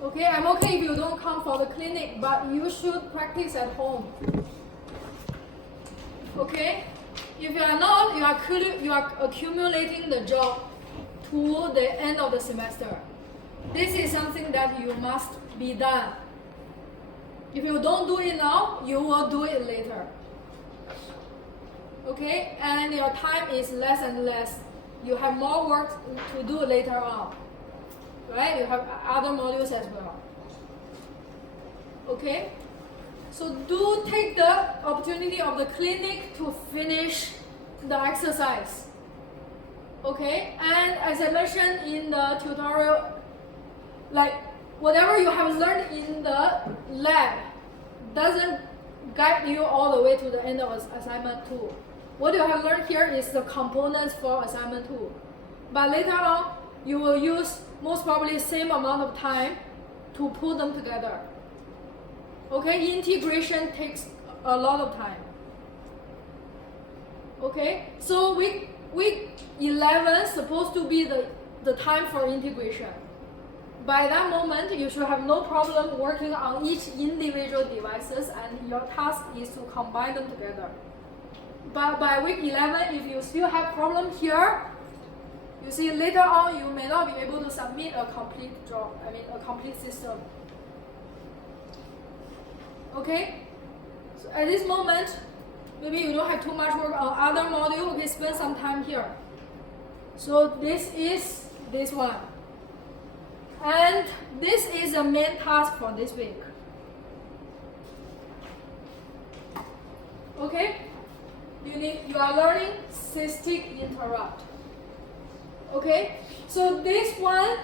Okay, I'm okay if you don't come for the clinic, but you should practice at home. Okay? If you are not, you are accumulating the job to the end of the semester. This is something that you must be done. If you don't do it now, you will do it later. Okay? And your time is less and less. You have more work to do later on. Right? You have other modules as well. Okay? So do take the opportunity of the clinic to finish the exercise. Okay? And as I mentioned in the tutorial, like whatever you have learned in the lab doesn't guide you all the way to the end of assignment 2. What you have learned here is the components for assignment 2. But later on, you will use most probably the same amount of time to put them together. Okay, integration takes a lot of time. Okay, so week 11 is supposed to be the time for integration. By that moment, you should have no problem working on each individual devices, and your task is to combine them together. But by week 11, if you still have problem here, you see later on you may not be able to submit a complete job, a complete system. Okay? So at this moment, maybe you don't have too much work on other module, okay, spend some time here. So this is this one. And this is the main task for this week. Okay? You are learning cystic interrupt. Okay? So this one,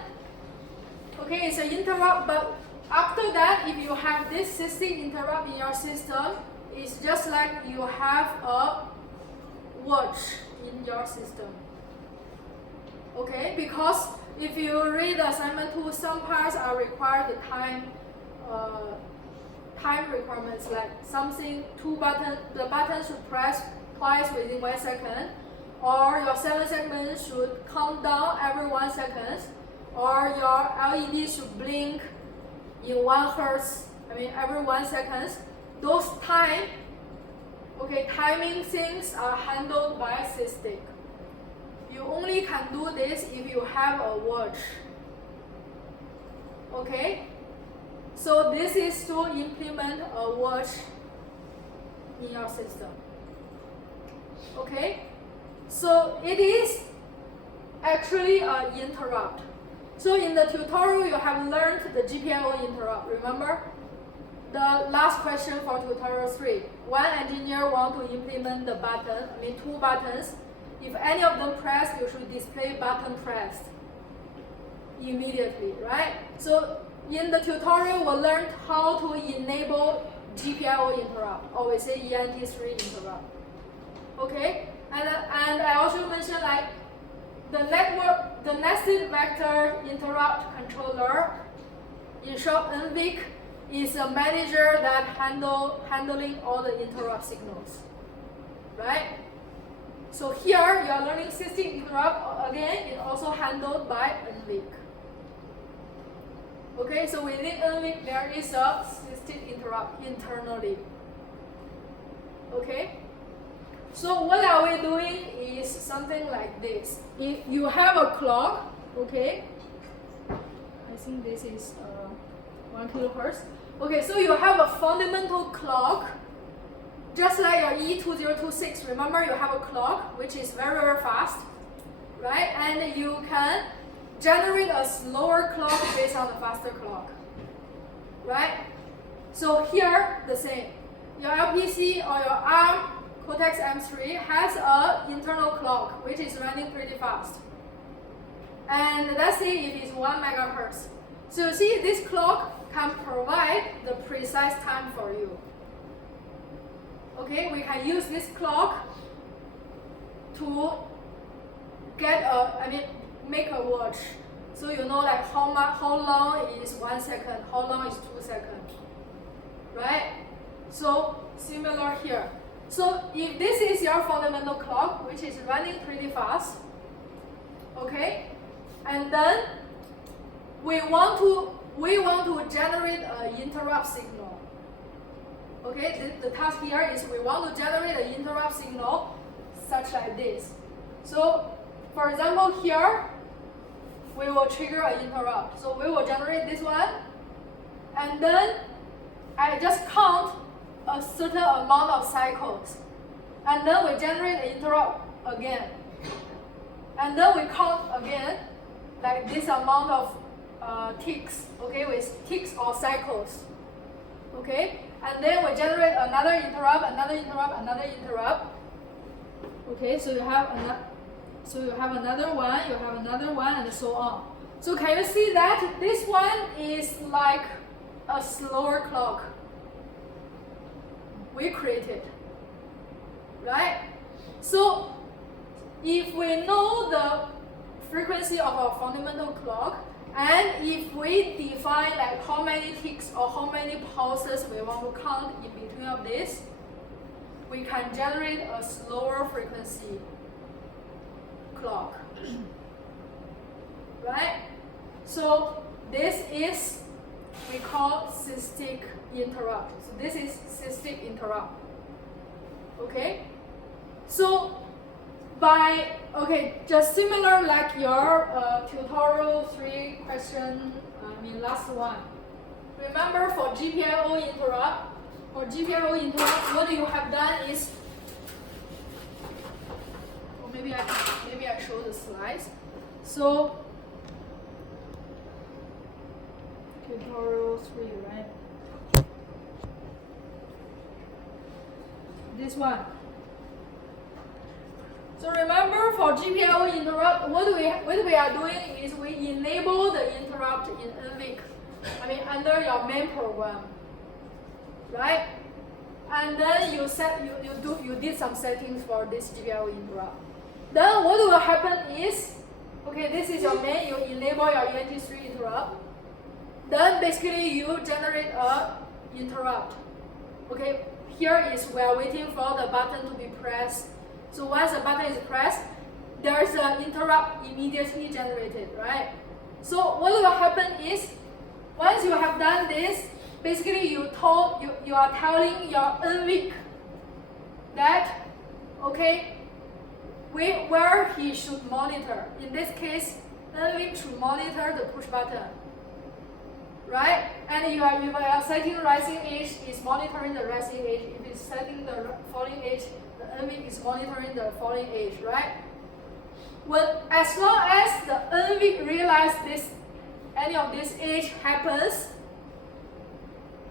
okay, it's an interrupt, but after that, if you have this cystic interrupt in your system, it's just like you have a watch in your system. Okay? Because if you read the assignment 2, some parts are required the time requirements, like something the button should press twice within 1 second, or your 7 segments should count down every 1 second, or your LED should blink in 1 hertz, every 1 second. Those timing things are handled by cystic. You only can do this if you have a watch. Okay? So this is to implement a watch in your system. Okay? So it is actually an interrupt. So in the tutorial you have learned the GPIO interrupt, remember? The last question for tutorial 3. One engineer wants to implement the button, 2 buttons. If any of them pressed, you should display button pressed immediately, right? So in the tutorial, we learned how to enable GPIO interrupt, or we say ENT3 interrupt. Okay? And I also mentioned like the nested vector interrupt controller, in short NVIC, is a manager that handling all the interrupt signals, right? So here you are learning cystic interrupt. Again, it's also handled by NVIC. Okay, so within NVIC there is a cystic interrupt internally. Okay? So what are we doing is something like this. If you have a clock, okay, I think this is 1 kilohertz. Okay, so you have a fundamental clock, just like your E2026. Remember, you have a clock which is very, very fast, right? And you can generate a slower clock based on the faster clock, right? So here, the same. Your LPC or your ARM Cortex-M3 has an internal clock which is running pretty fast. And let's say it is 1 megahertz. So you see, this clock can provide the precise time for you. Okay, we can use this clock to make a watch. So you know like how long is 1 second, how long is 2 seconds, right? So similar here. So if this is your fundamental clock, which is running pretty fast, okay, and then we want to we want to generate an interrupt signal. Okay, the task here is we want to generate an interrupt signal such like this. So, for example, here we will trigger an interrupt. So we will generate this one, and then I just count a certain amount of cycles, and then we generate an interrupt again, and then we count again, like this amount of ticks, okay, with ticks or cycles, okay, and then we generate another interrupt, another interrupt, another interrupt, okay. So you have another. So you have another one, you have another one, and so on. So can you see that this one is like a slower clock we created, right? So if we know the frequency of our fundamental clock, and if we define like how many ticks or how many pulses we want to count in between of this, we can generate a slower frequency clock, right? So this is we call systolic interrupt. So this is systolic interrupt. Okay. So just similar like your tutorial 3 question. Last one. Remember for GPIO interrupt. For GPIO interrupt, what you have done is. Maybe I show the slides. So tutorial 3, right? This one. So remember for GPIO interrupt, what we are doing is we enable the interrupt in NVIC. Under your main program, right? And then you did some settings for this GPIO interrupt. Then what will happen is, okay, this is your main, you enable your UNT3 interrupt. Then basically you generate a interrupt. Okay, here is we are waiting for the button to be pressed. So once the button is pressed, there is an interrupt immediately generated, right? So what will happen is, once you have done this, basically you are telling your NVIC that, okay, where he should monitor. In this case, NVIC should monitor the push button, right? And if you are setting rising edge, is monitoring the rising edge. If it's setting the falling edge, the NVIC is monitoring the falling edge, right? As long as the NVIC realizes any of this edge happens,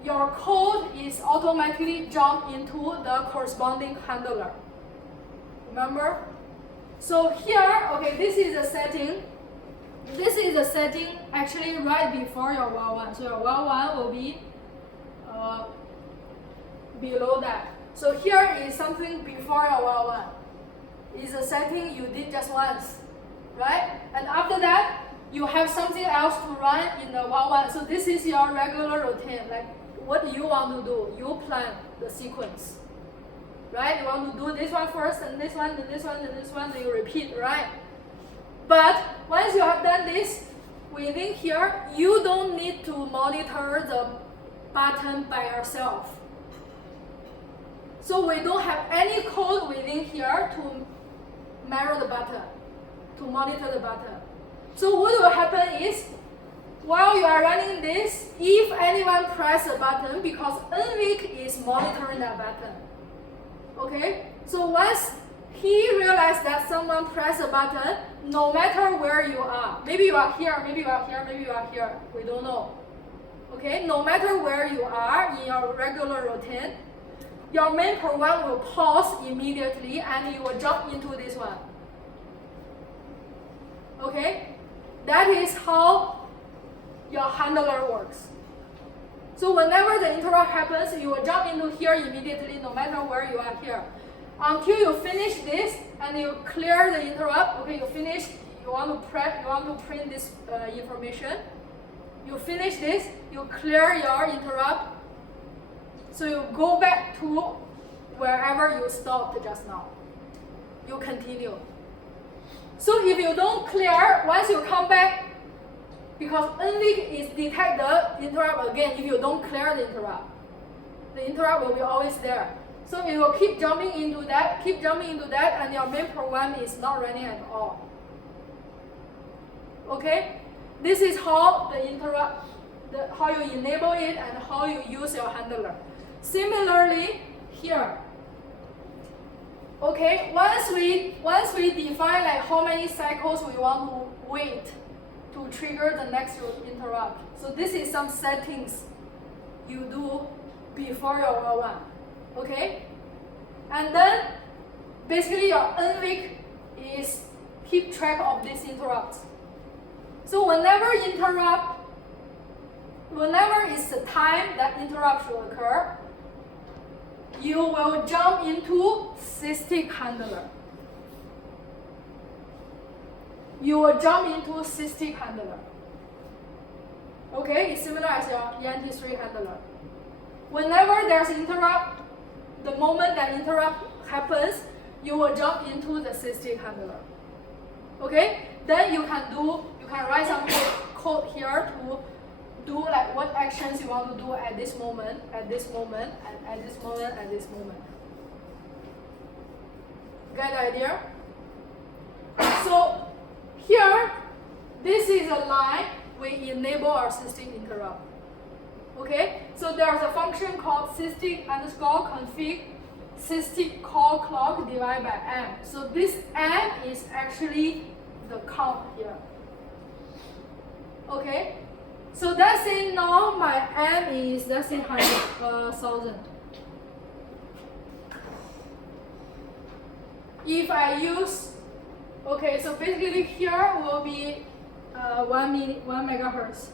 your code is automatically jump into the corresponding handler. Remember? So here, okay, this is a setting. This is a setting actually right before your while one. So your while one will be below that. So here is something before your while one. It's a setting you did just once, right? And after that, you have something else to run in the while one. So this is your regular routine. Like what you want to do, you plan the sequence. Right? You want to do this one first, and this one, and this one, and this one, then you repeat, right? But once you have done this, within here, you don't need to monitor the button by yourself. So we don't have any code within here to mirror the button, to monitor the button. So what will happen is, while you are running this, if anyone press a button, because NVIC is monitoring that button, okay? So once he realized that someone pressed a button, no matter where you are, maybe you are here, maybe you are here, maybe you are here, we don't know. Okay, no matter where you are in your regular routine, your main program will pause immediately and you will jump into this one. Okay, that is how your handler works. So whenever the interrupt happens, you will jump into here immediately, no matter where you are here. Until you finish this and you clear the interrupt. Okay, you finish. You want to print this information. You finish this. You clear your interrupt. So you go back to wherever you stopped just now. You continue. So if you don't clear, once you come back, because n week is detect the interrupt again if you don't clear the interrupt. The interrupt will be always there. So it will keep jumping into that, and your main program is not running at all. Okay? This is how the interrupt, how you enable it and how you use your handler. Similarly, here. Okay, once we define like how many cycles we want to wait to trigger the next interrupt. So this is some settings you do before your while one. Okay? And then basically your n week is keep track of these interrupts. So whenever is the time that interrupt should occur, you will jump into SysTick handler. You will jump into SysTick handler. Okay, it's similar as your ENT3 handler. Whenever there's interrupt, the moment that interrupt happens, you will jump into the SysTick handler. Okay, then you can write some code here to do like what actions you want to do at this moment, at this moment, and at this moment, at this moment. Get the idea? So here, this is a line we enable our SysTick interrupt. Okay, so there's a function called SysTick_config SysTick call clock divided by m. So this m is actually the count here. Okay, so let's say now my m is, let's say 1,000. If I use, okay, so basically here will be 1 megahertz.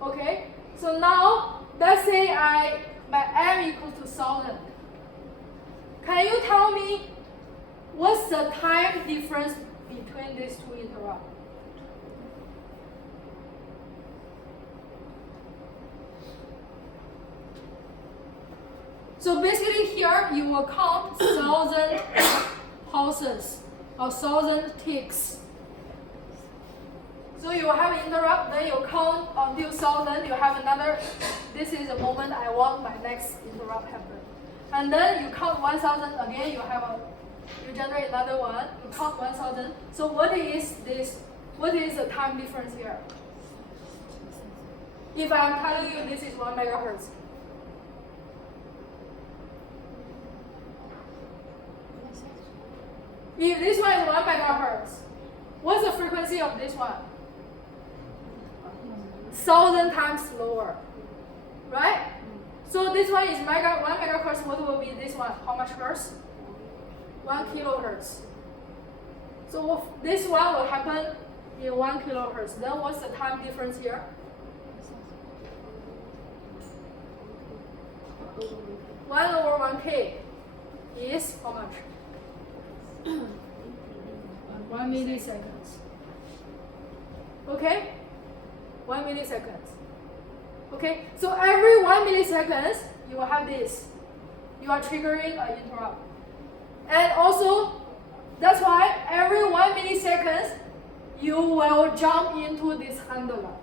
Okay, so now let's say my m equals to 1,000. Can you tell me what's the time difference between these two interrupts? So basically here you will count 1,000 pulses or 1,000 ticks. So you will have an interrupt, then you count until 1,000, you have another, this is the moment I want my next interrupt happen. And then you count 1,000 again, you generate another one, you count 1,000. So what is this? What is the time difference here? If I'm telling you this is 1 megahertz. If this one is 1 megahertz, what's the frequency of this one? 1,000 times lower, right? So this one is 1 megahertz. What will be this one? How much hertz? 1 kilohertz. So this one will happen in 1 kilohertz. Then what's the time difference here? 1 over 1k is how much? 1 milliseconds. Okay? 1 milliseconds. Okay? So every 1 milliseconds, you will have this. You are triggering an interrupt. And also, that's why every 1 milliseconds, you will jump into this handler.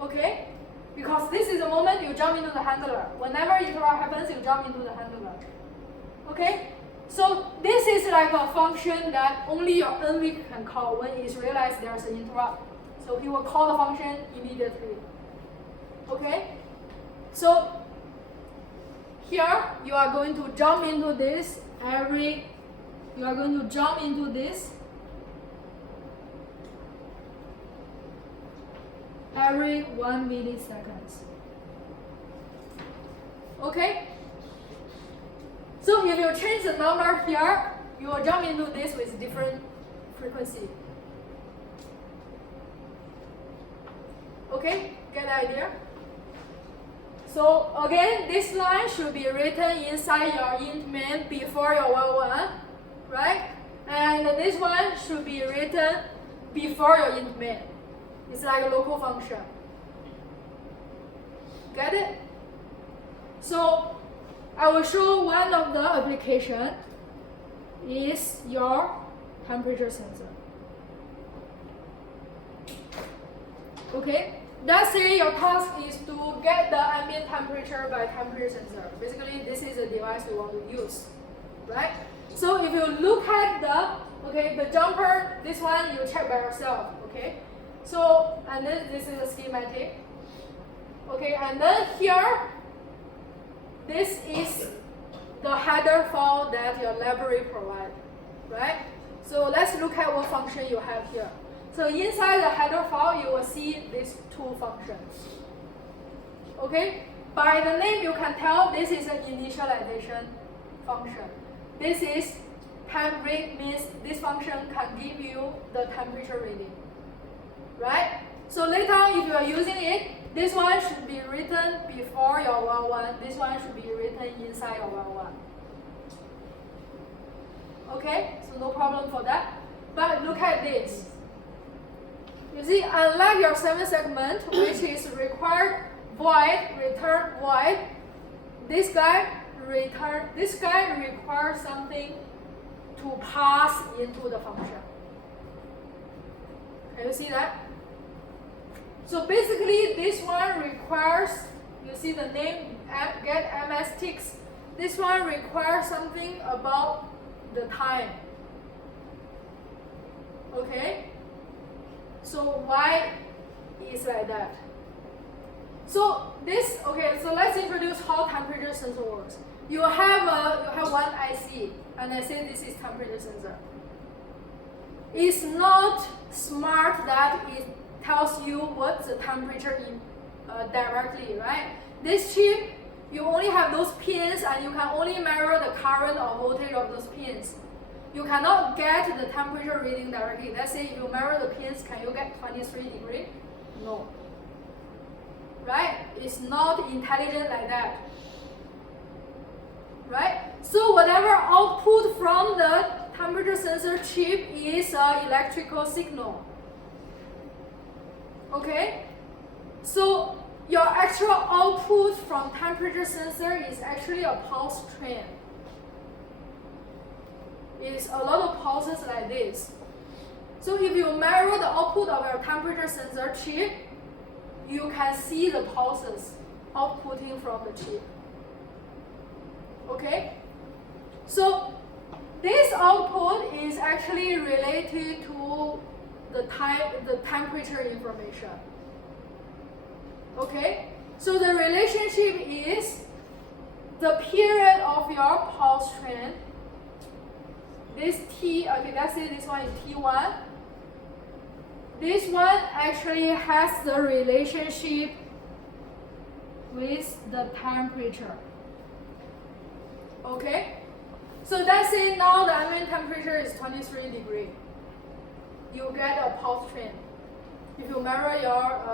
Okay? Because this is the moment you jump into the handler. Whenever interrupt happens, you jump into the handler. Okay? So this is like a function that only your NVIC can call when it's realized there's an interrupt. So he will call the function immediately. Okay? So here you are going to jump into this every 1 milliseconds. Okay? So if you change the number here, you will jump into this with different frequency. Okay, get the idea? So again, this line should be written inside your int main before your while one, right? And this one should be written before your int main. It's like a local function. Get it? So I will show one of the application. is your temperature sensor. Okay, let's say your task is to get the ambient temperature by temperature sensor. Basically, this is the device you want to use, right? So if you look at the jumper, this one you check by yourself, okay? So, and then this is a schematic. Okay, and then here, this is the header file that your library provides, right? So let's look at what function you have here. So inside the header file, you will see these two functions. Okay, by the name you can tell this is an initialization function. This is temp read, means this function can give you the temperature reading, right? So later, if you are using it, this one should be written before your while1. This one should be written inside your while1. Okay, so no problem for that. But look at this. You see, unlike your 7 segment, which is required void, return void, this guy requires something to pass into the function. Can you see that? So basically, this one requires, you see the name, get msticks. This one requires something about the time. Okay? So why is like that? So this, okay, so let's introduce how temperature sensor works. You have one IC, and I say this is temperature sensor. It's not smart that it tells you what's the temperature in directly, right? This chip, you only have those pins, and you can only measure the current or voltage of those pins. You cannot get the temperature reading directly. Let's say you measure the pins, can you get 23 degrees? No. Right? It's not intelligent like that. Right? So whatever output from the temperature sensor chip is an electrical signal. Okay? So your actual output from temperature sensor is actually a pulse train. It's a lot of pulses like this. So if you measure the output of your temperature sensor chip, you can see the pulses outputting from the chip. Okay? So this output is actually related to the temperature information. Okay? So the relationship is the period of your pulse train. This T, okay, let's say this one is T1. This one actually has the relationship with the temperature. Okay? So let's say now the ambient temperature is 23 degrees. You get a pulse train. If you measure your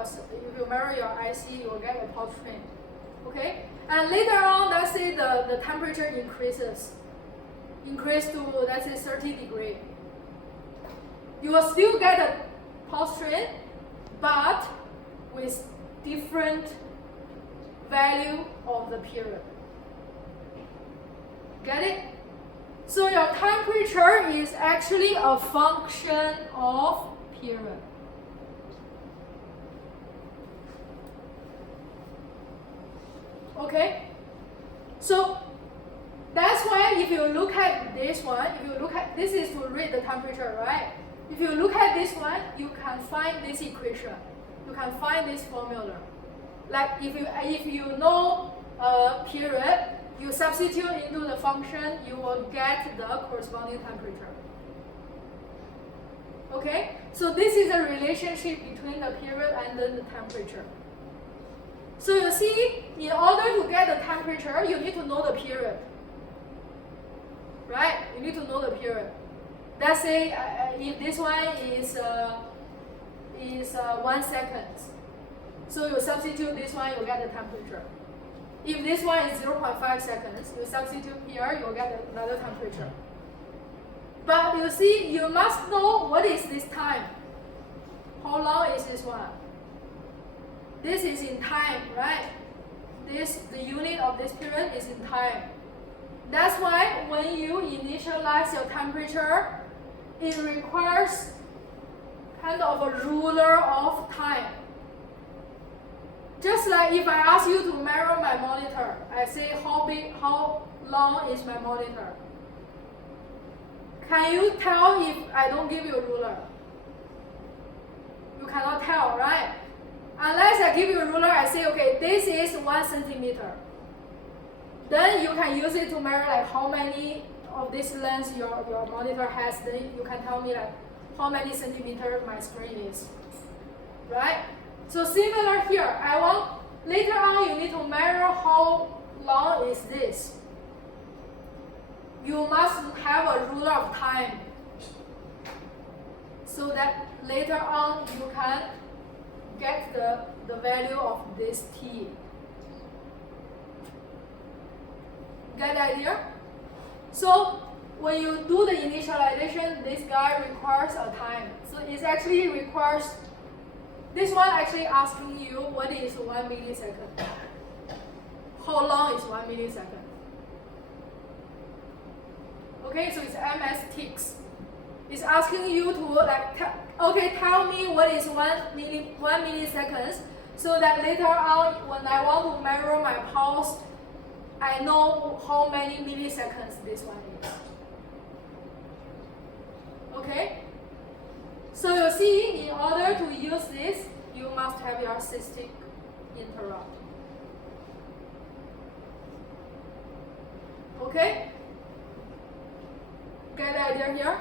IC, you will get a pulse train. Okay? And later on, let's say the temperature increase to, let's say, 30 degrees. You will still get a pulse train, but with different value of the period. Get it? So your temperature is actually a function of period. Okay? So that's why if you look at this one, this is to read the temperature, right? If you look at this one, you can find this equation. You can find this formula. Like if you know period, you substitute into the function, you will get the corresponding temperature. Okay? So this is a relationship between the period and then the temperature. So you see, in order to get the temperature, you need to know the period. Right? You need to know the period. Let's say if this one is 1 second. So you substitute this one, you get the temperature. If this one is 0.5 seconds, you substitute here, you'll get another temperature. But you see, you must know what is this time. How long is this one? This is in time, right? The unit of this period is in time. That's why when you initialize your temperature, it requires kind of a ruler of time. Just like if I ask you to measure my monitor, I say how long is my monitor? Can you tell if I don't give you a ruler? You cannot tell, right? Unless I give you a ruler, I say, okay, this is 1 centimeter. Then you can use it to measure like how many of this length your monitor has. Then you can tell me like how many centimeters my screen is, right? So similar here, I want later on you need to measure how long is this. You must have a ruler of time so that later on you can get the value of this t. Get the idea? So when you do the initialization, this guy requires a time. So it actually requires, this one actually asking you what is 1 millisecond. How long is 1 millisecond? Okay, so it's MS ticks. It's asking you to like, tell me what is 1 milliseconds, so that later on when I want to measure my pulse, I know how many milliseconds this one is. Okay? So you see, in order to use this, you must have your cystic interrupt. Okay? Get the idea here?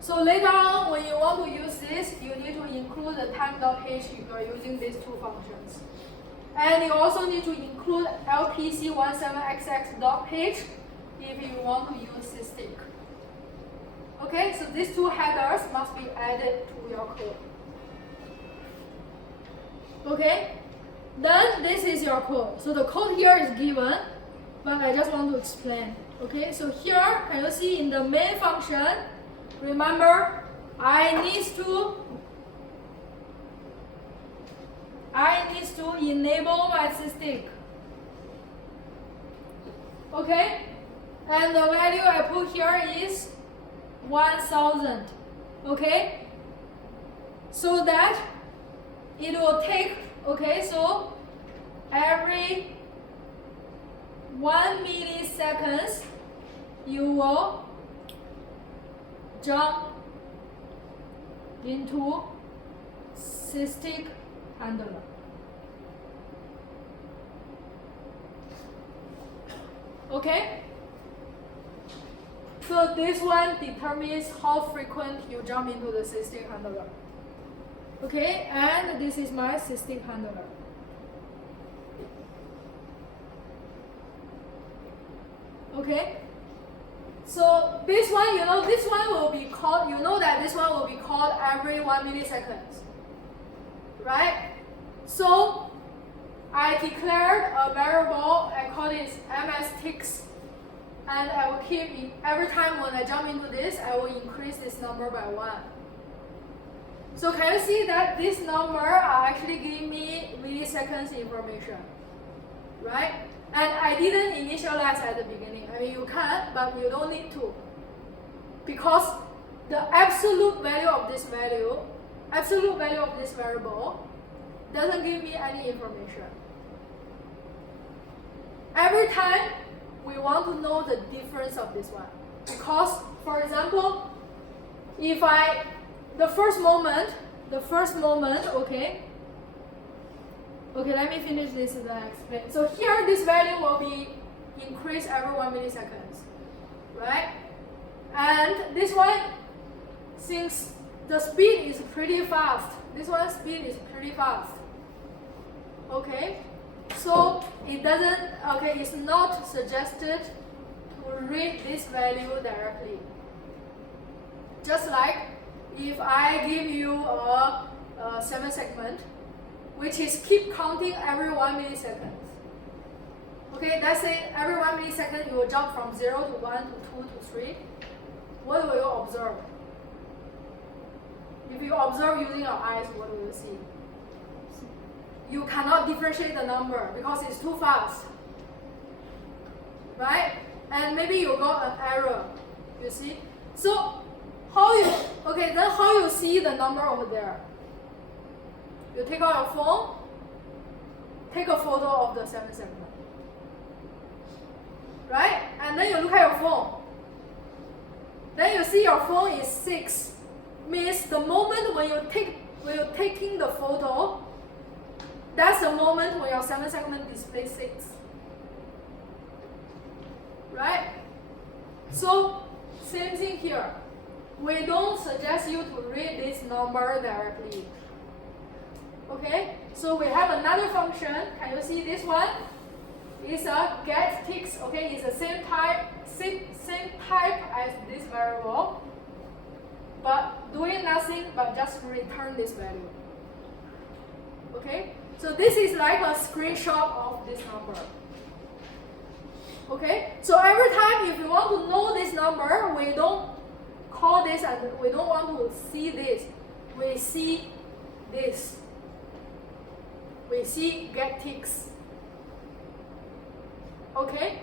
So later on, when you want to use this, you need to include the time.h if you are using these two functions. And you also need to include LPC17XX.h if you want to use cystic. Okay, so these two headers must be added to your code. Okay, then this is your code. So the code here is given, but I just want to explain. Okay, so here, can you see in the main function, remember, I need to enable my cystic. Okay, and the value I put here is 1000. Okay, so that it will take, okay, so every 1 milliseconds you will jump into cystic handler. Okay? So this one determines how frequent you jump into the cystic handler. Okay, and this is my cystic handler. Okay? So this one, this one will be called, that this one will be called every 1 millisecond. Right? So I declared a variable, I call it MS_ticks, and I will keep, every time when I jump into this, I will increase this number by 1. So can you see that this number are actually giving me milliseconds information, right? And I didn't initialize at the beginning. I mean, you can, but you don't need to. Because the absolute value of this variable doesn't give me any information. Every time we want to know the difference of this one. Because, for example, if the first moment, okay, let me finish this and then I explain. So here, this value will be increased every 1 millisecond, right? And this one, since the speed is pretty fast, this one's speed is pretty fast. Okay, so it's not suggested to read this value directly. Just like if I give you a 7 segment, which is keep counting every 1 millisecond. Okay, let's say every 1 millisecond you will jump from 0 to 1 to 2 to 3. What will you observe? If you observe using your eyes, what will you see? you cannot differentiate the number because it's too fast, right? And maybe you got an error, you see? So how you see the number over there? You take out your phone, take a photo of the 7 segment, right? And then you look at your phone. Then you see your phone is 6. Means the moment when you're taking the photo, that's the moment when your 7 segment displays 6. Right? So same thing here. We don't suggest you to read this number directly. Okay? So we have another function. Can you see this one? It's a get ticks. Okay, it's the same type as this variable, but doing nothing but just return this value. Okay, so this is like a screenshot of this number. Okay, so every time if you want to know this number, we don't call this and we don't want to see this. We see this. We see get ticks. Okay,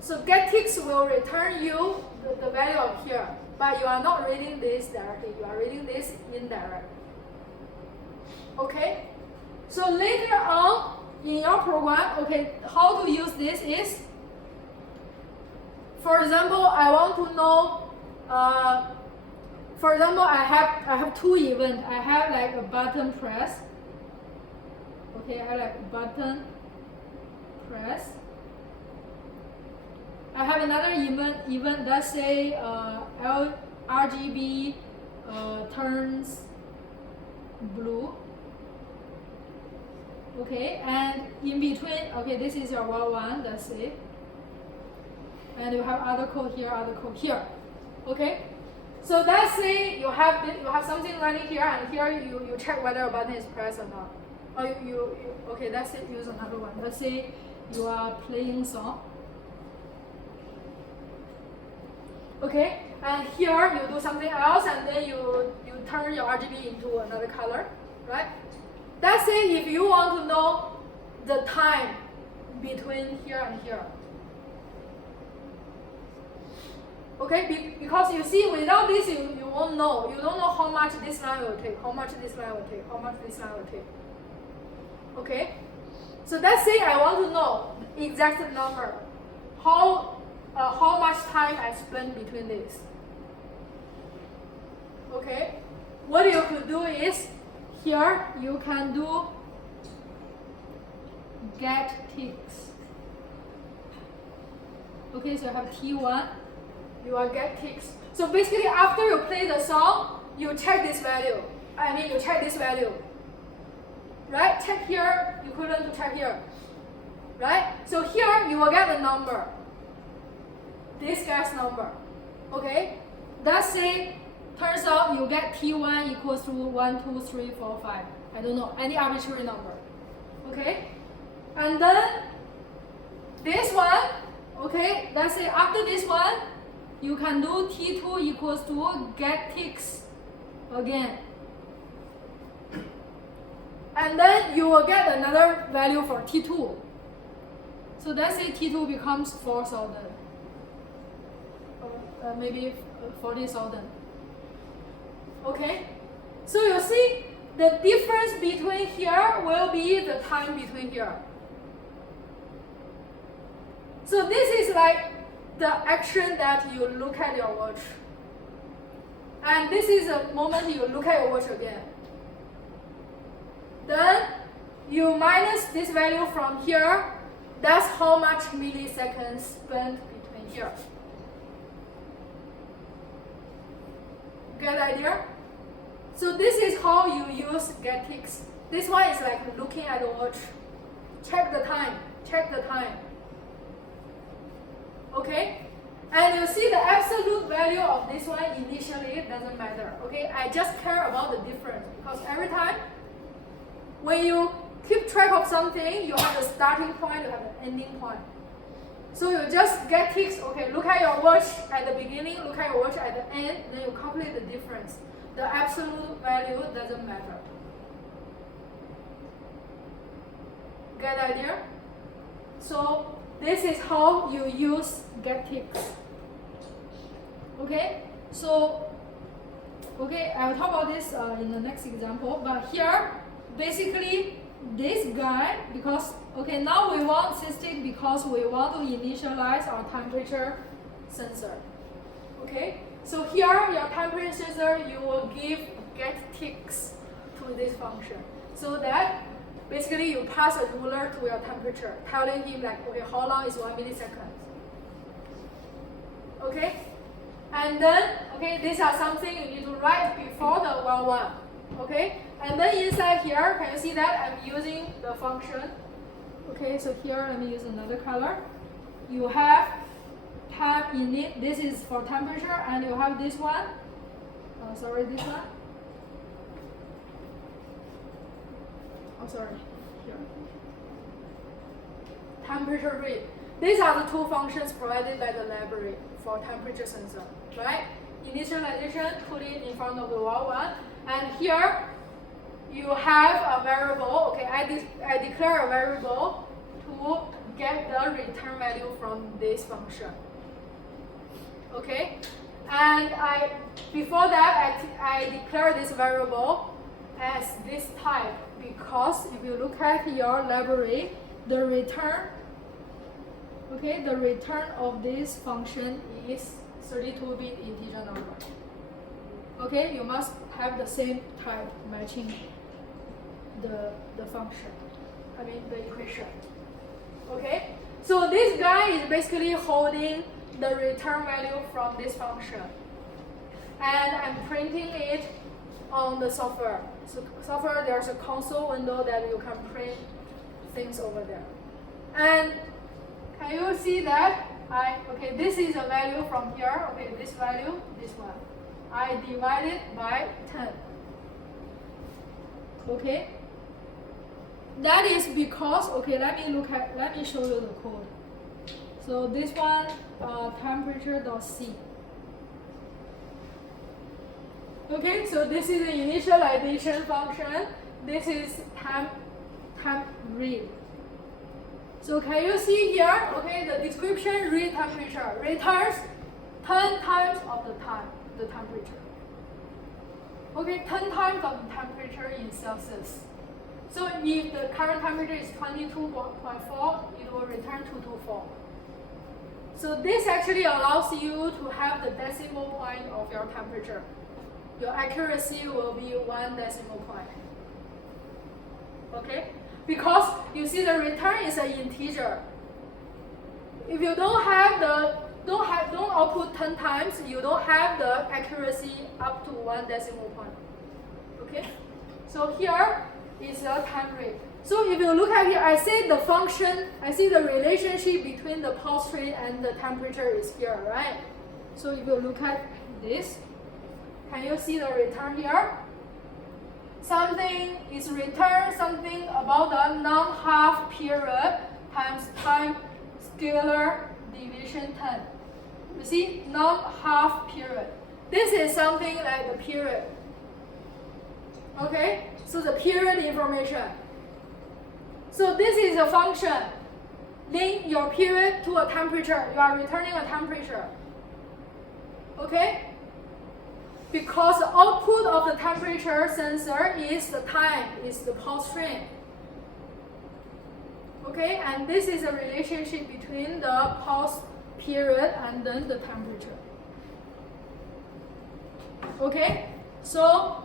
so get ticks will return you the value of here, but you are not reading this directly. You are reading this indirect. Okay, so later on in your program, okay, how to use this is, for example, I want to know, for example, I have 2 events. I have like a button press. Okay, I have like a button press. I have another event, let's say RGB turns blue. Okay, and in between, okay, this is your while one, that's it. And you have other code here. Okay, so let's say you have something running here, and here you check whether a button is pressed or not. Or okay, let's say use another one. Let's say you are playing song. Okay, and here you do something else, and then you turn your RGB into another color, right? Let's say if you want to know the time between here and here. Okay, because you see, without this you won't know. You don't know how much this line will take, how much this line will take, how much this line will take. Okay, so let's say I want to know the exact number. How much time I spend between this. Okay, what you could do is, here you can do get ticks. Okay, so you have T1, you are get ticks. So basically after you play the song, you check this value. You check this value. Right? Check here, equivalent to check here. Right? So here you will get the number. This guy's number. Okay? Let's say, turns out you get T1 equals to 1, 2, 3, 4, 5. I don't know, any arbitrary number. Okay? And then this one, okay, let's say after this one, you can do T2 equals to get ticks again. And then you will get another value for T2. So let's say T2 becomes 4,000. Maybe 40,000. Okay? So you see, the difference between here will be the time between here. So this is like the action that you look at your watch. And this is the moment you look at your watch again. Then you minus this value from here. That's how much milliseconds spent between here. Get the idea? So this is how you use get ticks. This one is like looking at the watch. Check the time. Check the time. Okay? And you see the absolute value of this one initially doesn't matter. Okay? I just care about the difference, because every time when you keep track of something, you have a starting point, you have an ending point. So you just get ticks. Okay, look at your watch at the beginning, look at your watch at the end, then you calculate the difference. The absolute value doesn't matter. Get idea? So this is how you use get ticks. Okay, so I'll talk about this in the next example. But here, basically, this guy, because now we want SysTick because we want to initialize our temperature sensor. Okay, so here your temperature sensor, you will give get ticks to this function, so that basically you pass a ruler to your temperature, telling him like, how long is 1 millisecond. Okay, and then these are something you need to write before the 1. Okay, and then inside here, can you see that I'm using the function? Okay, so here let me use another color. You have temp init. This is for temperature, and you have this one. Sorry, this one. Sorry, here. Temperature read. These are the two functions provided by the library for temperature sensor, right? Initialization, put it in front of the one, and here you have a variable. Okay, I declare a variable to get the return value from this function. Okay, and before that I declare this variable as this type, because if you look at your library, the return of this function is 32-bit integer number. Okay, you must have the same type matching the function, the equation. Okay, so this guy is basically holding the return value from this function, and I'm printing it on the software. So software, there's a console window that you can print things over there. And can you see that this is a value from here. Okay, this value, this one. I divide it by 10. Okay. That is because let me show you the code. So this one, temperature.c. Okay, so this is the initialization function. This is temp read. So can you see here? The description read temperature returns 10 times of the temperature. 10 times of the temperature in Celsius. So if the current temperature is 22.4, it will return 224. So this actually allows you to have the decimal point of your temperature. Your accuracy will be 1 decimal point. Okay? Because you see the return is an integer. If you don't output 10 times, you don't have the accuracy up to 1 decimal point. Okay? So here is the time rate. So if you look at here, I see the relationship between the pulse rate and the temperature is here, right? So if you look at this, can you see the return here? Something is returned, something about the non-half period times time scalar deviation 10. You see, non-half period. This is something like the period. Okay, so the period information. So this is a function. Link your period to a temperature. You are returning a temperature. Okay? Because the output of the temperature sensor is the time, is the pulse rate. Okay, and this is a relationship between the pulse period and then the temperature. Okay, so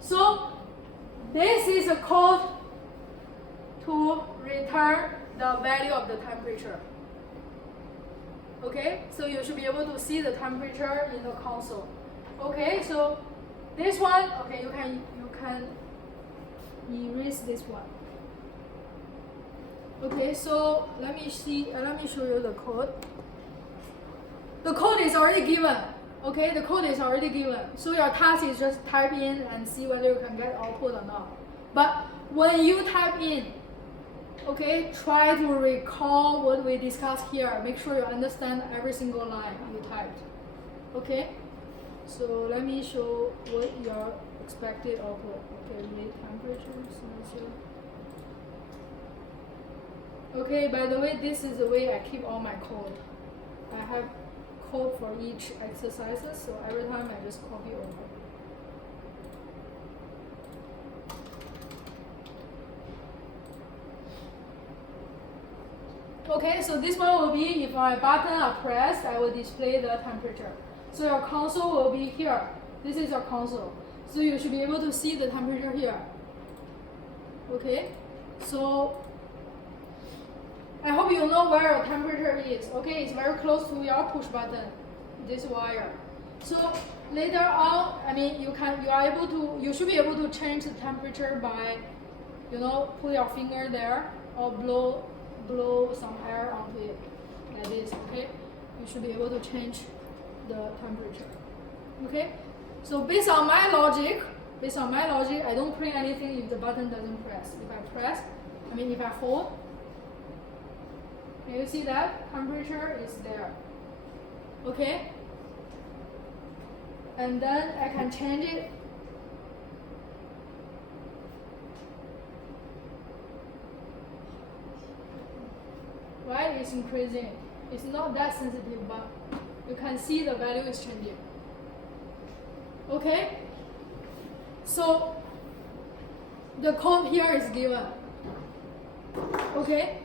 so this is a code to return the value of the temperature. Okay, so you should be able to see the temperature in the console. Okay, so this one, okay, you can erase this one. Okay, so let me show you the code. The code is already given. Okay, the code is already given. So your task is just type in and see whether you can get output or not. But when you type in, Okay, try to recall what we discussed here. Make sure you understand every single line you typed. Okay, so let me show what your expected output. Okay, mid temperature sensor. Okay, by the way, this is the way I keep all my code. I have code for each exercises, so every time I just copy over. Okay, so this one will be, if my button are pressed, I will display the temperature. So your console will be here. This is your console. So you should be able to see the temperature here. Okay, so I hope you know where your temperature is. Okay, it's very close to your push button, this wire. So later on, I mean, you should be able to change the temperature by, put your finger there or blow some air onto it, like this. Okay, you should be able to change the temperature. Okay, so based on my logic, I don't print anything if the button doesn't press. If I hold. Can you see that? Temperature is there. Okay? And then I can change it. Right? It's increasing. It's not that sensitive, but you can see the value is changing. Okay? So the code here is given. Okay?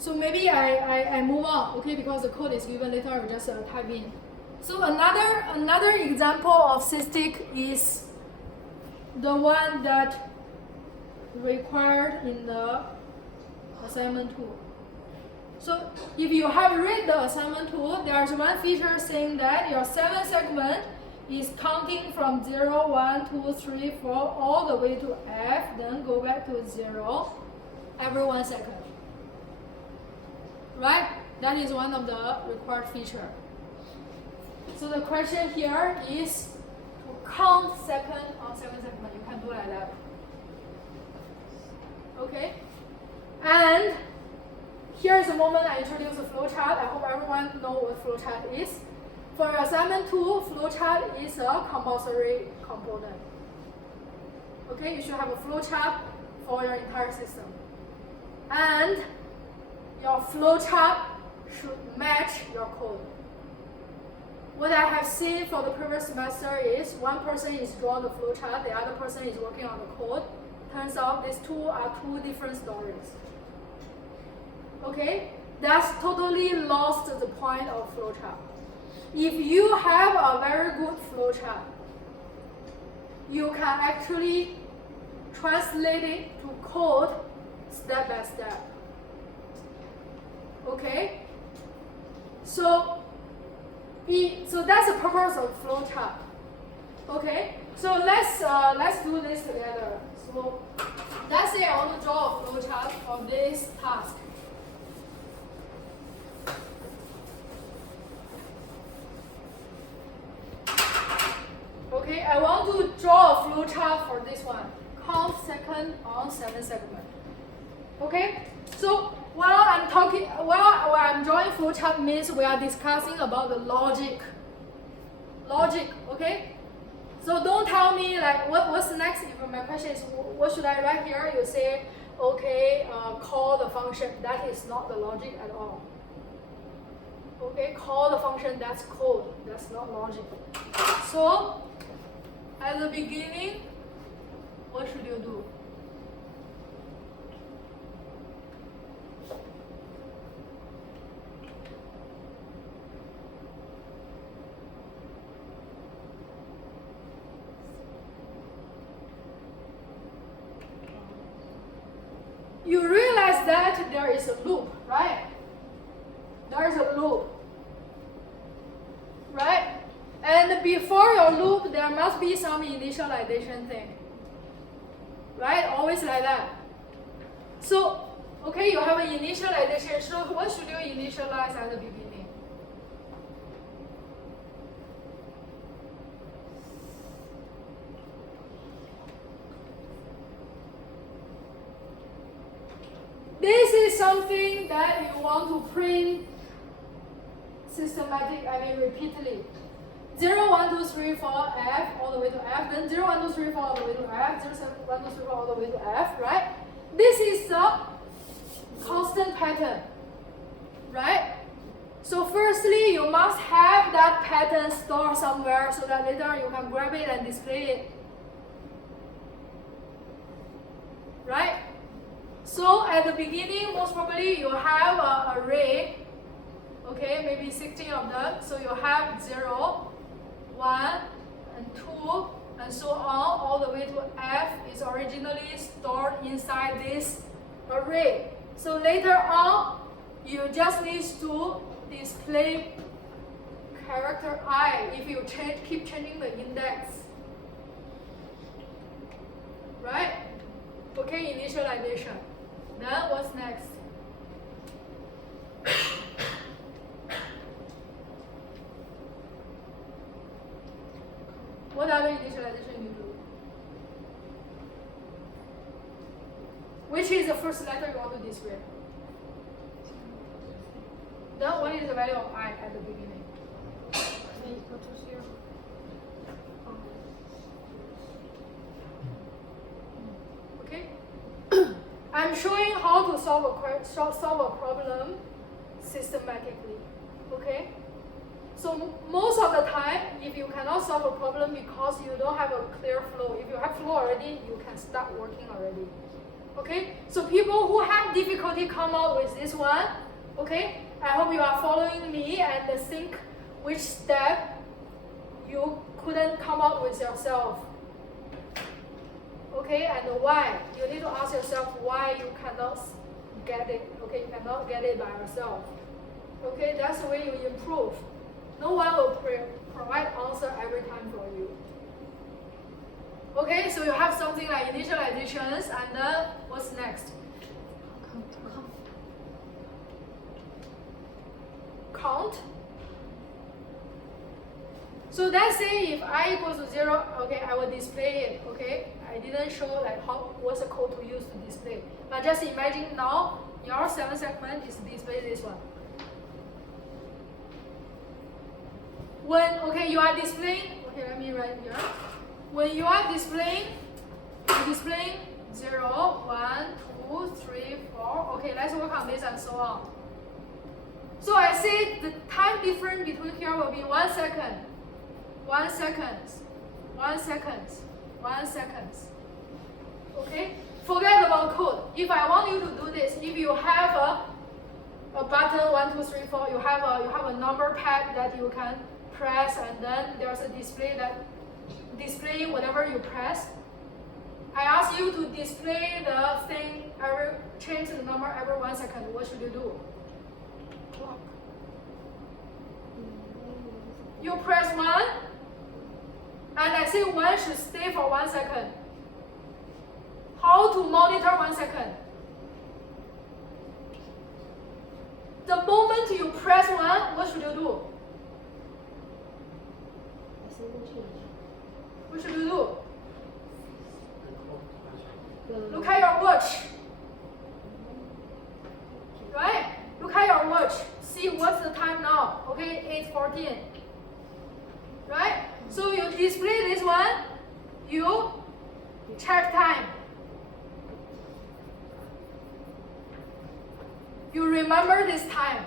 So maybe I move on, okay, because the code is given later, I will just type in. So another example of SysTick is the one that required in the assignment tool. So if you have read the assignment tool, there's one feature saying that your 7 segment is counting from 0, 1, 2, 3, 4, all the way to F, then go back to 0 every 1 second. Right? That is one of the required feature. So the question here is to count second on 7 segment. You can do like that. Okay? And here's the moment I introduce the flowchart. I hope everyone knows what flowchart is. For your assignment 2, flowchart is a compulsory component. Okay, you should have a flowchart for your entire system. And your flowchart should match your code. What I have seen for the previous semester is one person is drawing the flowchart, the other person is working on the code. Turns out these two are two different stories. Okay? That's totally lost the point of flowchart. If you have a very good flowchart, you can actually translate it to code step by step. Okay? So that's the purpose of flowchart. Okay? So let's do this together. So let's say I want to draw a flowchart for this task. Okay, I want to draw a flowchart for this one. Count second on 7 segment. Okay? So while I'm drawing flowchart means we are discussing about the logic. Logic, okay? So don't tell me like what's next. If my question is what should I write here, you say okay, call the function. That is not the logic at all. Okay, call the function, that's code. That's not logic. So at the beginning, what should you do? You realize that there is a loop, right? There is a loop, right? And before your loop, there must be some initialization thing, right? Always like that. So, okay, you have an initialization. So what should you initialize at the beginning? This something that you want to print repeatedly. 0, 1, 2, 3, 4, F all the way to F, then 0, 1, 2, 3, 4 all the way to F, 0, 7, 1, 2, 3, 4 all the way to F, right? This is the constant pattern, right? So firstly, you must have that pattern stored somewhere so that later you can grab it and display it. Right? So at the beginning, most probably you have an array, okay, maybe 16 of them. So you have 0, 1, and 2, and so on, all the way to F is originally stored inside this array. So later on, you just need to display character I if you keep changing the index. Right? Okay, initialization. Then what's next? What other initialization you do? Which is the first letter you want to display? Then what is the value of I at the beginning? Equal to 0. Okay. I'm showing how to solve a problem systematically. Okay. So most of the time, if you cannot solve a problem because you don't have a clear flow, if you have flow already, you can start working already. Okay. So people who have difficulty come out with this one. Okay. I hope you are following me and think which step you couldn't come up with yourself. Okay, and why? You need to ask yourself why you cannot get it. Okay, you cannot get it by yourself. Okay, that's the way you improve. No one will provide answer every time for you. Okay, so you have something like initializations, and then what's next? Count. So let's say if I equals to 0, okay, I will display it, okay? I didn't show like what's the code to use to display. But just imagine now your 7 segment is display this one. When, okay, you are displaying, okay, let me write here. When you are displaying 0, 1, 2, 3, 4, okay, let's work on this and so on. So I say the time difference between here will be 1 second, 1 second, 1 second, 1 second. Okay? Forget about code. If I want you to do this, if you have a button 1, 2, 3, 4, you have a number pad that you can press, and then there's a display that display whatever you press. I ask you to display the thing change the number every 1 second. What should you do? You press 1, and I say 1 should stay for 1 second. How to monitor 1 second? The moment you press 1, what should you do? What should you do? Look at your watch. Right? Look at your watch. See what's the time now. Okay, 8:14. Right? So you display this one, you check time. You remember this time.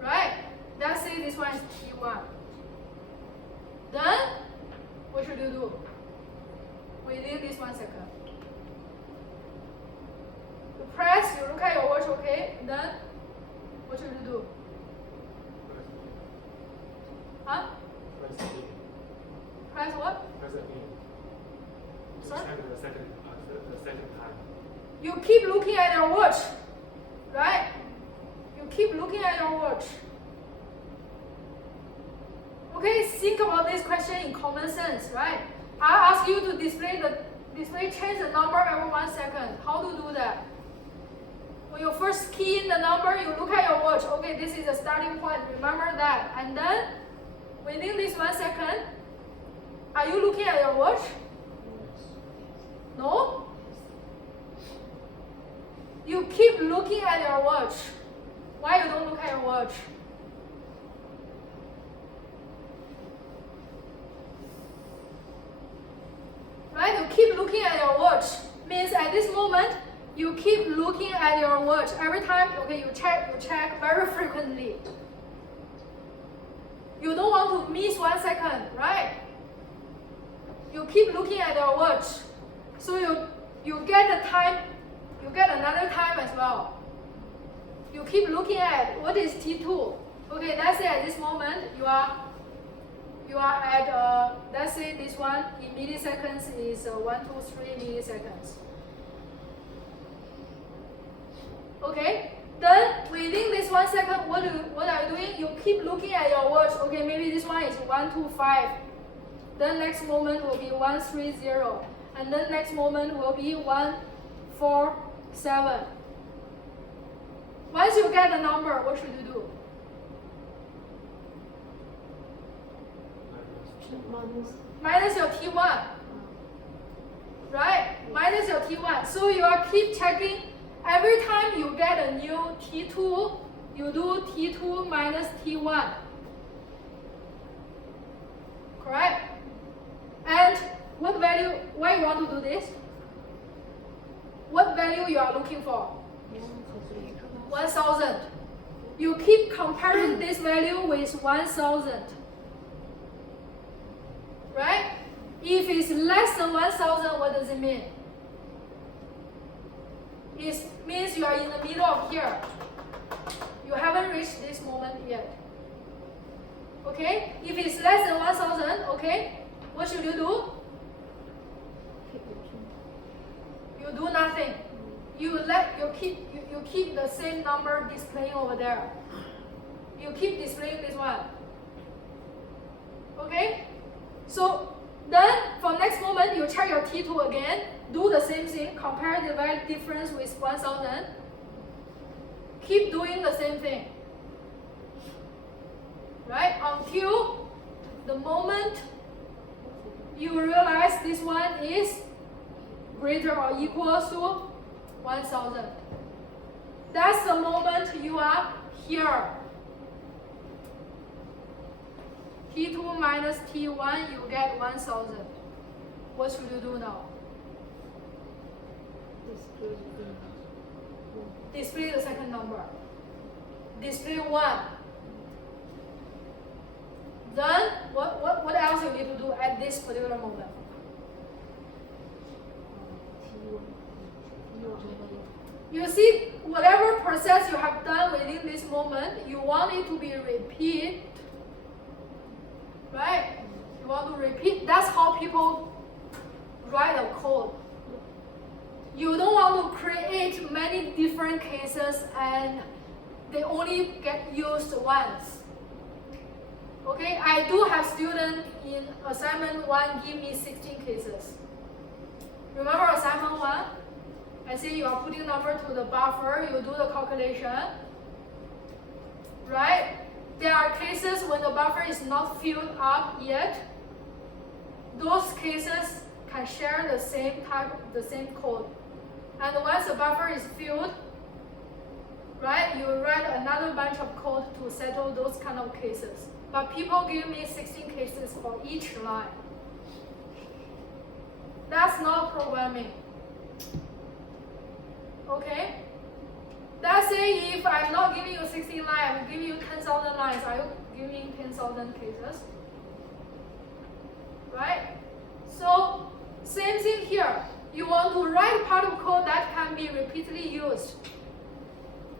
Right? Let's say this one is T1. Then, what should you do? Within this 1 second. You press, you look at your watch, okay? And then, what should you do? Huh? Press what? Press again. Sorry? Check the second time. You keep looking at your watch, right? You keep looking at your watch. Okay, think about this question in common sense, right? I ask you to change the number every 1 second. How to do that? When you first key in the number, you look at your watch. Okay, this is the starting point. Remember that. And then, within this 1 second, are you looking at your watch? No? You keep keep looking at your watch. Why you don't look at your watch? Right? You keep looking at your watch. Means at this moment, you keep looking at your watch. Every time, okay, you check very frequently. You don't want to miss 1 second, right? You keep looking at your watch. So you get the time, you get another time as well. You keep looking at what is T2. Okay, let's say at this moment you are at let's say this one in milliseconds is 1, 2, 3 milliseconds. Okay, then within this 1 second, what are you doing? You keep looking at your watch. Okay, maybe this one is 1, 2, 5. Then next moment will be 1, 3, 0. And then next moment will be 1, 4, 7. Once you get the number, what should you do? Minus your T1. Right? Minus your T1. So you are keep checking. Every time you get a new T2, you do T2 minus T1. Correct? And what value, why you want to do this? What value you are looking for? 1000. You keep comparing this value with 1000. Right? If it's less than 1000, what does it mean? It means you are in the middle of here. You haven't reached this moment yet. Okay? If it's less than 1000, okay, what should you do? You do nothing. You keep the same number displaying over there. You keep displaying this one. Okay? So then from next moment you check your T2 again, do the same thing, compare the value difference with 1000. Keep doing the same thing. Right? Until the moment you realize this one is greater or equal to 1000. That's the moment you are here. T2 minus T1, you get 1000. What should you do now? Display the second number. Display 1. Then, what else you need to do at this particular moment? You see, whatever process you have done within this moment, you want it to be repeated. Right? You want to repeat. That's how people write a code. You don't want to create many different cases and they only get used once. Okay, I do have students in assignment 1 give me 16 cases. Remember assignment 1? I say you are putting number to the buffer, you do the calculation. Right? There are cases when the buffer is not filled up yet. Those cases can share the same type, the same code. And once the buffer is filled, right, you write another bunch of code to settle those kind of cases. But people give me 16 cases for each line. That's not programming. Okay? Let's say if I'm not giving you 16 lines, I'm giving you 10,000 lines. Are you giving 10,000 cases? Right? So, same thing here. You want to write part of code that can be repeatedly used.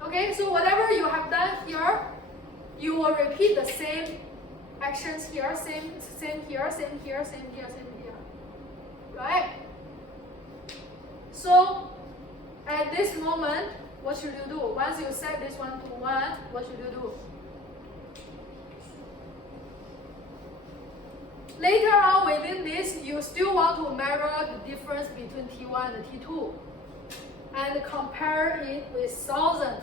Okay, so whatever you have done here, you will repeat the same actions here, same here, same here, same here, same here. Right? So, at this moment, what should you do? Once you set this one to 1, what should you do? Later on within this, you still want to measure the difference between T1 and T2 and compare it with 1000.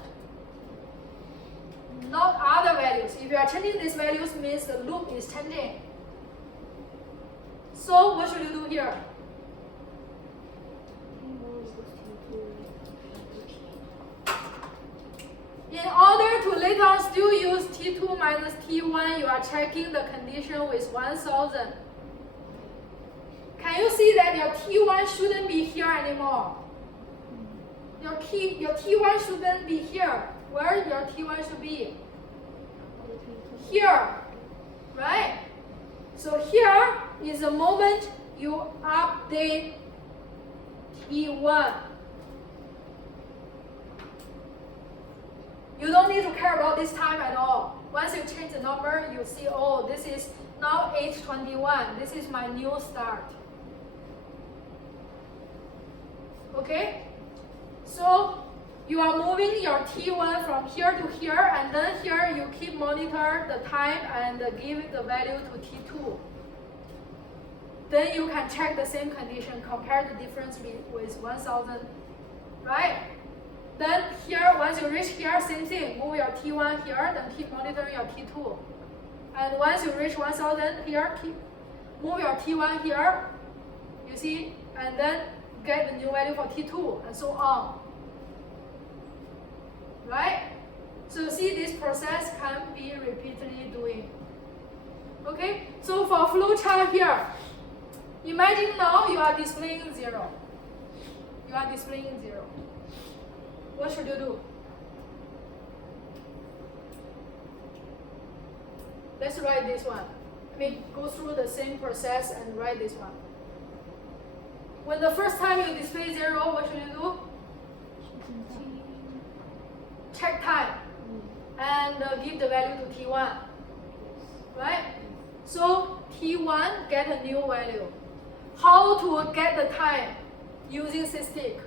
Not other values. If you are changing these values, means the loop is changing. So what should you do here? still use T2 minus T1, you are checking the condition with 1000. Can you see that your T1 shouldn't be here anymore? Your T1 shouldn't be here. Where your T1 should be? Here, right? So here is the moment you update T1. You don't need to care about this time at all. Once you change the number, you see, oh, this is now 8:21. This is my new start. Okay? So you are moving your T1 from here to here, and then here you keep monitor the time and give the value to T2. Then you can check the same condition, compare the difference with 1000, right? Then here, once you reach here, same thing, move your T1 here, then keep monitoring your T2. And once you reach 1000 here, move your T1 here, you see, and then get the new value for T2, and so on. Right? So you see this process can be repeatedly doing. Okay? So for flowchart here, imagine now you are displaying 0. You are displaying 0. What should you do? Let's write this one. I mean, go through the same process and write this one. When the first time you display 0, what should you do? Check time and give the value to T1. Right? So T1 get a new value. How to get the time using SysTick?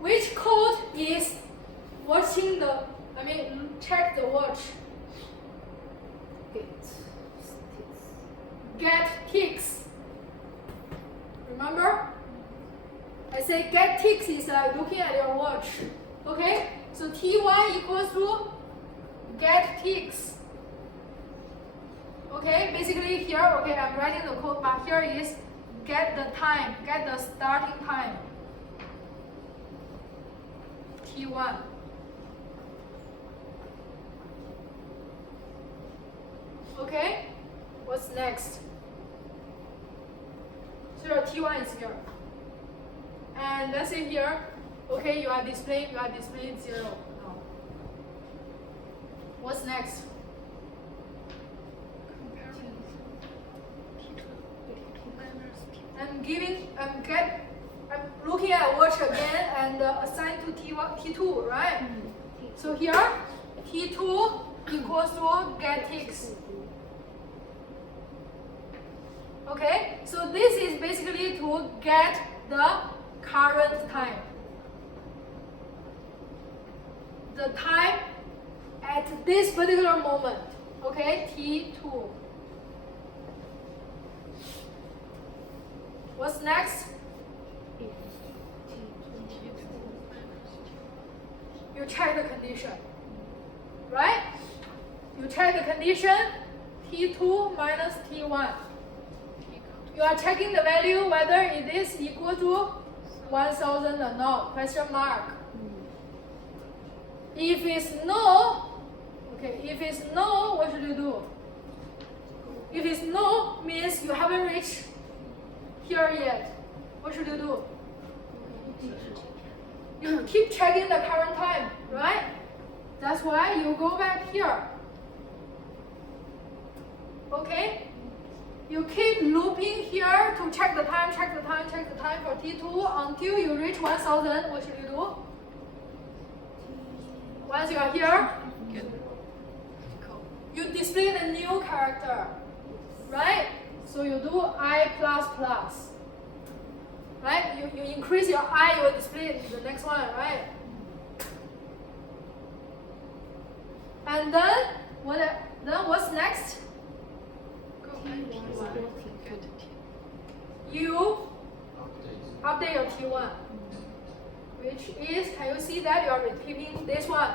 Which code is watching check the watch? Get ticks. Remember? I say get ticks is looking at your watch. Okay? So T1 equals to get ticks. Okay? Basically here, okay, I'm writing the code, but here is get the time, get the starting time. T1. Okay? What's next? So your T1 is here. And let's say here, okay, you are displaying 0 now. What's next? I'm looking at watch again and assign to T2, right? So here, T2 equals to get ticks. Okay, so this is basically to get the current time. The time at this particular moment. Okay, T2. What's next? You check the condition. Right? You check the condition T2 minus T1. You are checking the value whether it is equal to 1000 or not, question mark. If it's no, okay, if it's no, what should you do? If it's no, means you haven't reached here yet. What should you do? You keep checking the current time, right? That's why you go back here. Okay? You keep looping here to check the time for T2 until you reach 1000. What should you do? Once you are here, you display the new character, right? So you do I++. Right? You increase your I, you will display the next one, right? And then what's next? You update your T1, which is, can you see that you are repeating this one?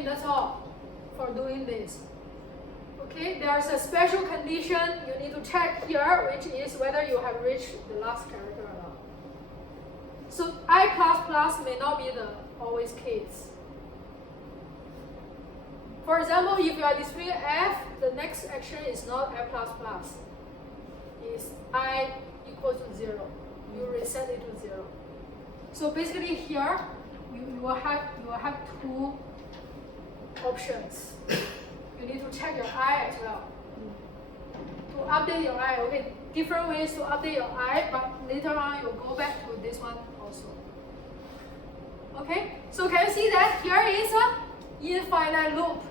mean, that's all for doing this. Okay, there's a special condition you need to check here, which is whether you have reached the last character or not. So I++ may not be the always case. For example, if you are displaying F, the next action is not F++. It's I equal to 0. You reset it to 0. So basically here, you will have two options. You need to check your I as well. To update your I, okay, different ways to update your I, but later on you'll go back to this one also. Okay, so can you see that here is a infinite loop?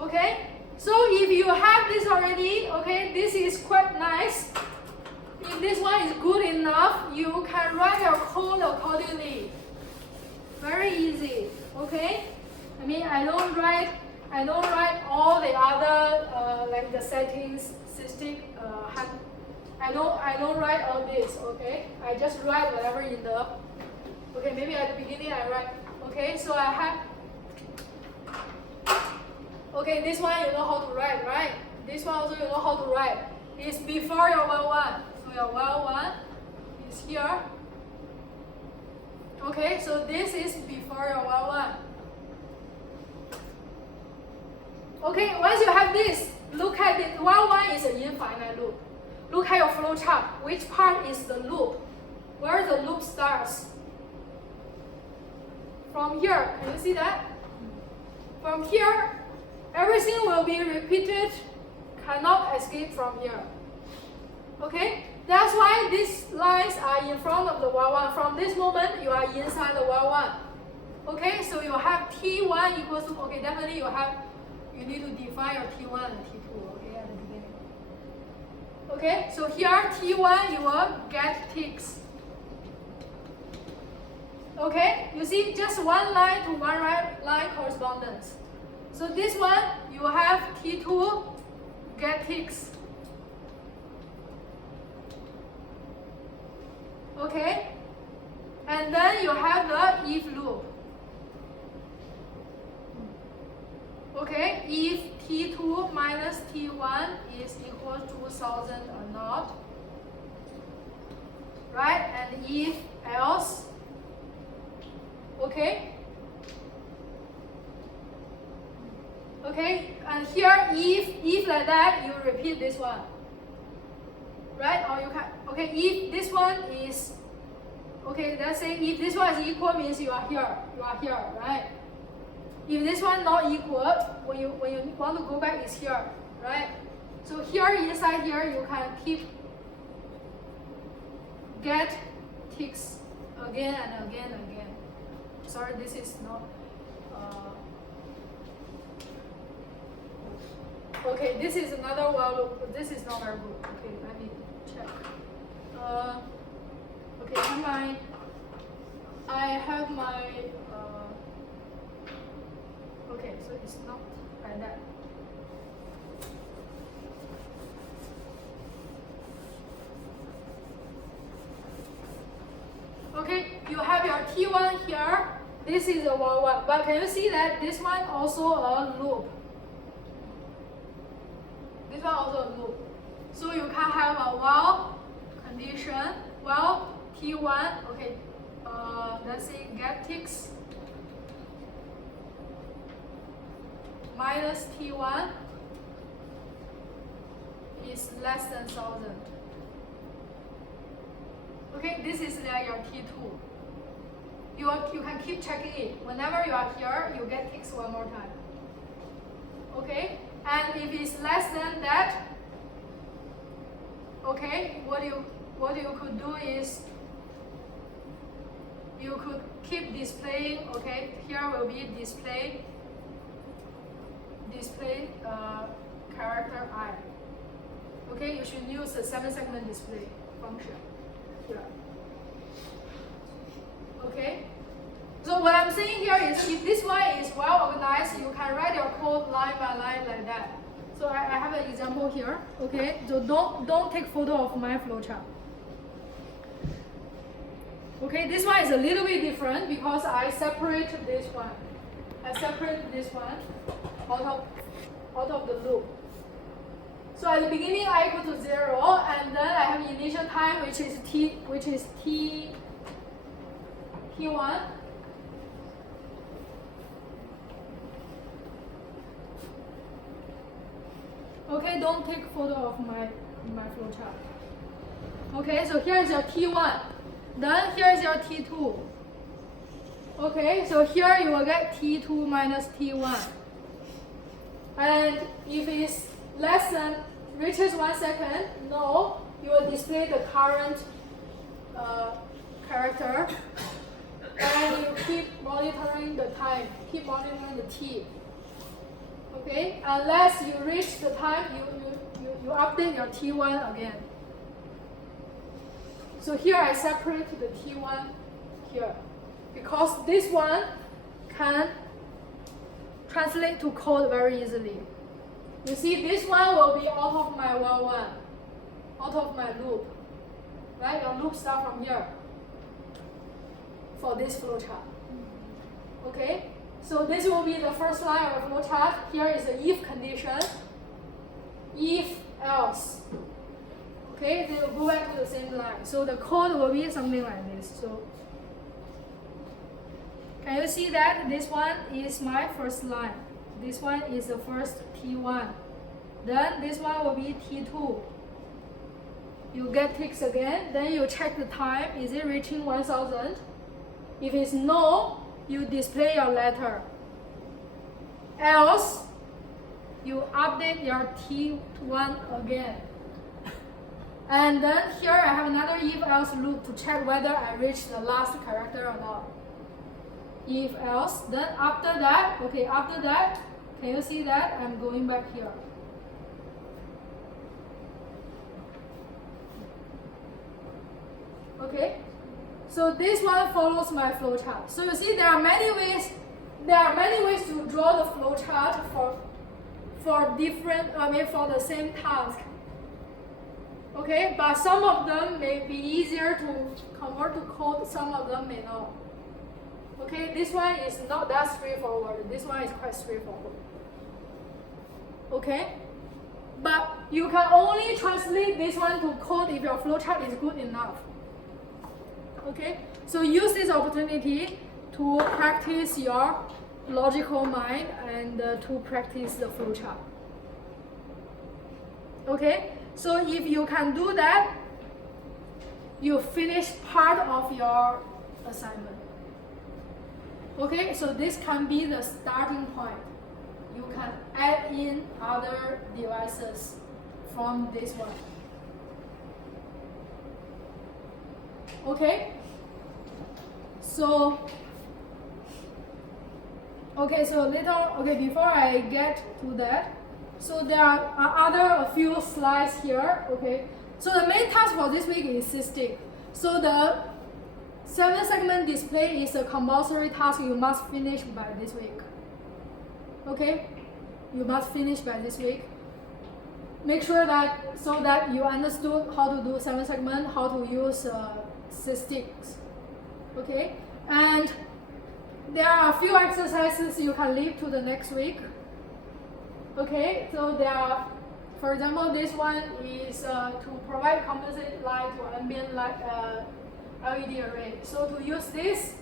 Okay, so if you have this already, okay, this is quite nice. If this one is good enough, you can write your code accordingly. Very easy, okay? I mean, I don't write all the other like the settings, system. I don't write all this, okay? I just write whatever in the. Okay, maybe at the beginning I write. Okay, so I have. Okay, this one you know how to write, right? This one also you know how to write. It's before your while one. So your while one is here. Okay, so this is before your while one. Okay, once you have this, look at it. While one is an infinite loop. Look at your flow chart. Which part is the loop? Where the loop starts? From here, can you see that? From here, everything will be repeated, cannot escape from here. Okay? That's why these lines are in front of the while one. From this moment, you are inside the while one. Okay, so you have T1 equals to, okay, definitely you need to define your T1 and T2, okay, at the beginning. Okay, so here T1 you will get ticks. Okay, you see just one line to one line correspondence. So this one you have T2 get ticks. Okay, and then you have the if loop. Okay, if T2 minus T1 is equal to 1000 or not, right? And if else, okay? Okay, and here if like that, you repeat this one, right? Or you can, okay, if this one is, okay, let's say if this one is equal means you are here, right? If this one not equal, when you want to go back is here, right? So here inside here you can keep get ticks again and again and again. Sorry, this is not. Okay, this is another while loop. This is not very good. Okay, let me check. Okay, I have my. Okay, so it's not like that. Okay, you have your T1 here. This is a while one, but can you see that this one also a loop? This one also a loop. So you can have a while condition, while T1. Okay, let's say get ticks. Minus T1 is less than 1000. Okay, this is like your T2. You can keep checking it. Whenever you are here, you get ticks one more time. Okay, and if it's less than that, okay, what you could do is you could keep displaying. Okay, here will be display character I. Okay, you should use the 7-segment display function here. Okay, so what I'm saying here is if this one is well organized, you can write your code line by line like that. So I have an example here. Okay, so don't take photo of my flowchart. Okay, this one is a little bit different because I separate this one. I separate this one out of the loop. So at the beginning I equal to 0, and then I have initial time which is t1. Okay, don't take photo of my flowchart. Okay, so here is your t1. Then here is your t2. Okay, so here you will get t2 minus t1. And if it's less than reaches 1 second, no, you will display the current character. And you keep monitoring the time, keep monitoring the t. Okay, unless you reach the time, you update your t1 again. So here I separate the t1 here, because this one can translate to code very easily. You see, this one will be out of my while one, out of my loop. Right? Your loop starts from here for this flowchart. Okay? So this will be the first line of the flowchart. Here is the if condition. If else. Okay, they will go back to the same line. So the code will be something like this. So can you see that this one is my first line? This one is the first T1. Then this one will be T2. You get ticks again. Then you check the time. Is it reaching 1000? If it's no, you display your letter. Else, you update your T1 again. And then here I have another if else loop to check whether I reach the last character or not. If else, then after that, okay, after that, can you see that? I'm going back here. Okay, so this one follows my flowchart. So you see there are many ways to draw the flowchart for different, for the same task. Okay, but some of them may be easier to convert to code, some of them may not. Okay, this one is not that straightforward. This one is quite straightforward. Okay, but you can only translate this one to code if your flowchart is good enough. Okay, so use this opportunity to practice your logical mind and to practice the flowchart. Okay, so if you can do that, you finish part of your assignment. Okay, so this can be the starting point. You can add in other devices from this one. Okay, so before I get to that, so there are a few slides here. Okay, so the main task for this week is SysTick. So the 7-segment display is a compulsory task you must finish by this week. Okay, you must finish by this week. Make sure that so that you understood how to do 7-segment, how to use SysTicks. Okay, and there are a few exercises you can leave to the next week. Okay, so there are, for example, this one is to provide composite light to ambient light LED array. So to use this,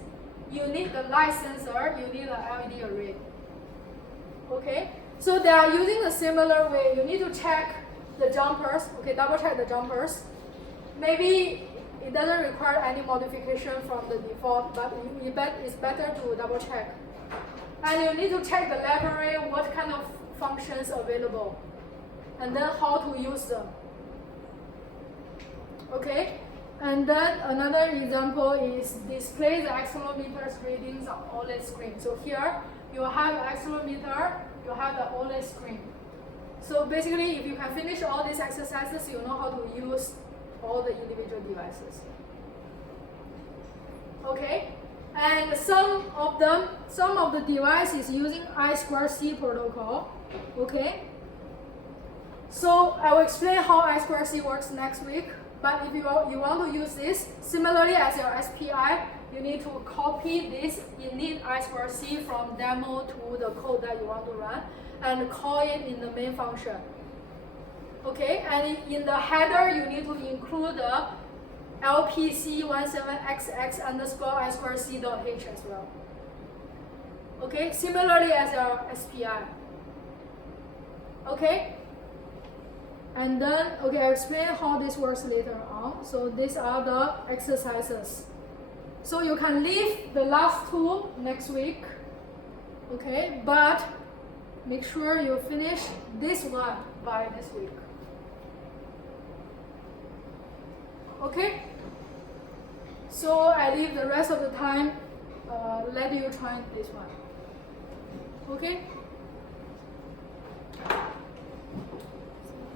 you need the light sensor, you need an LED array. Okay, so they are using a similar way. You need to check the jumpers. Okay, double check the jumpers. Maybe it doesn't require any modification from the default, but it's better to double check. And you need to check the library, what kind of functions available, and then how to use them. Okay, and then another example is display the accelerometer's readings on OLED screen. So here you have the accelerometer, you have the OLED screen. So basically, if you can finish all these exercises, you know how to use all the individual devices. Okay, and some of the devices using I2C protocol. Okay, so I will explain how I2C works next week. But if you want to use this, similarly as your SPI, you need to copy this init I2C from demo to the code that you want to run and call it in the main function. Okay, and in the header, you need to include the LPC17XX underscore I2C.h as well. Okay, similarly as your SPI. Okay, and then, okay, I'll explain how this works later on. So these are the exercises. So you can leave the last two next week, okay, but make sure you finish this one by this week. Okay, so I leave the rest of the time, let you try this one. Okay.